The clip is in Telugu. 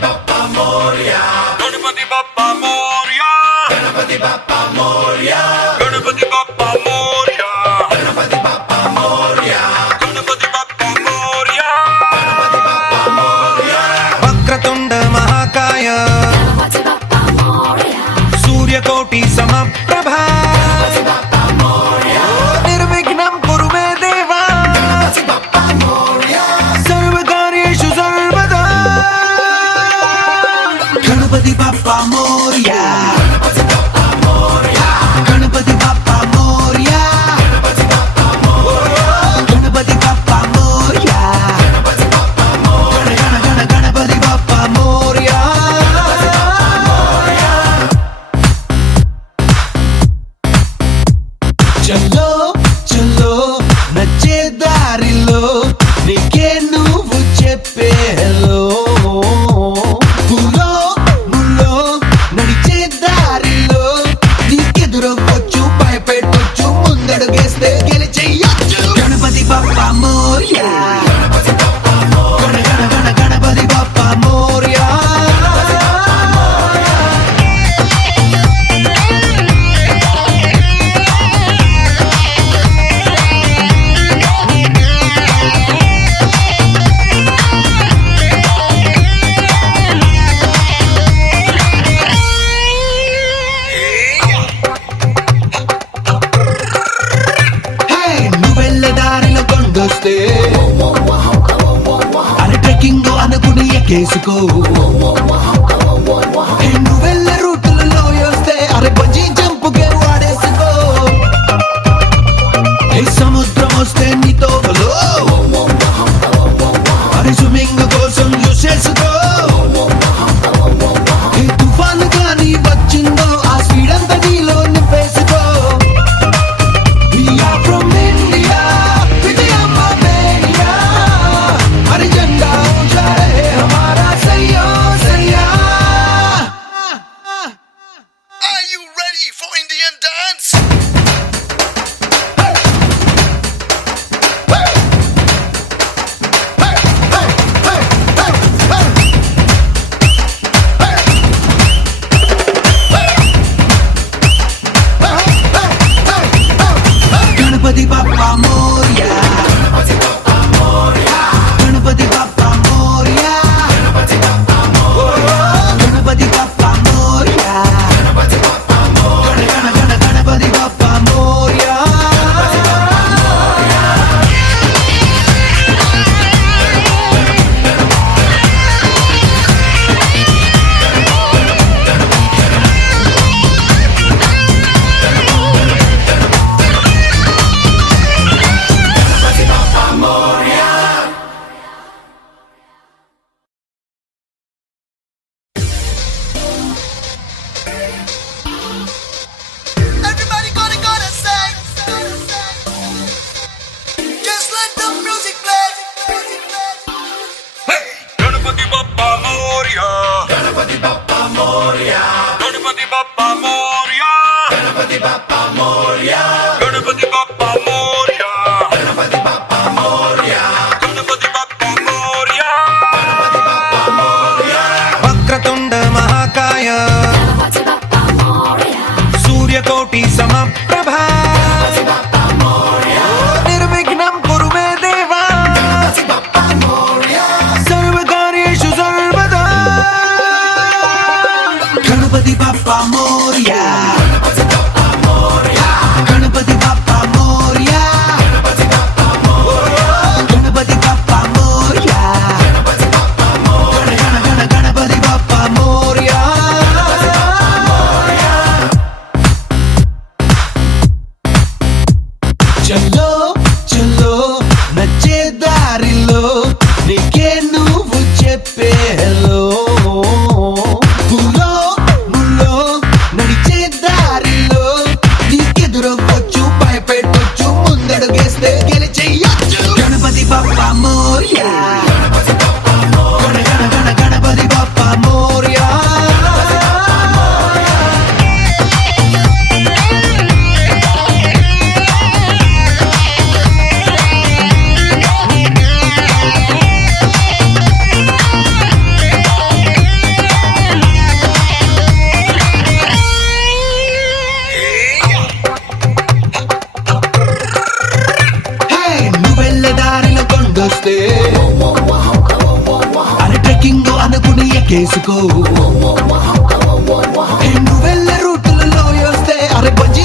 Bappa Moria, Ganapati Bappa Moria, Ganapati Bappa Moria, Ganapati Bappa Moria, Ganapati Bappa Moria, Ganapati Bappa Moria, Ganapati Bappa Moria, Vakratunda మహాకాయ సూర్యకోటి సమప్రభ Bappa Moria, నిర్విఘ్నం కురు మే దేవా Bappa Moria, సర్వకార్యేషు సర్వదా గణపతి బప్పా మోరియా గణపతి బప్పా మోరియా గణపతి బప్పా మోరియా గణ గణ గణ గణపతి బప్పా మోరియా చల్లో చల్లో నచ్చే దారిలో నీకే నువ్వు చెప్పే హలో గులో గులో నడిచే దారిలో నీకెదురొచ్చు భయపెట్టొచ్చు ముందడుగేస్తే గెలిచెయ్యొచ్చు గణపతి బప్పా మోరియా గణ గణ గణ గణపతి బప్పా మోరియా హే నువ్వెళ్ళే దారిలో కొండొస్తే అరే ట్రెక్కింగ్ అనుకుని ఎక్కేసుకో హే నువ్వెళ్ళే రూట్లలో వస్తే అరే బంజీ జంప్ గేరు ఆడేసుకో హే సముద్రం వస్తే నీతో బలో అరే స్విమ్మింగ్ కోసం యూస్ చేసుకో హే తుఫాను కానీ వచ్చిందో ఆ స్పీడ్ అంతా నీలో నింపేసుకో We are from India, Vijayamma Mania. हर झंडा ऊंचा रहे हमारा सैया सैया. Are you ready? ఎక్కేసుకో నువ్వు వెళ్ళే రూటులలో వస్తే అరే బజ్జీ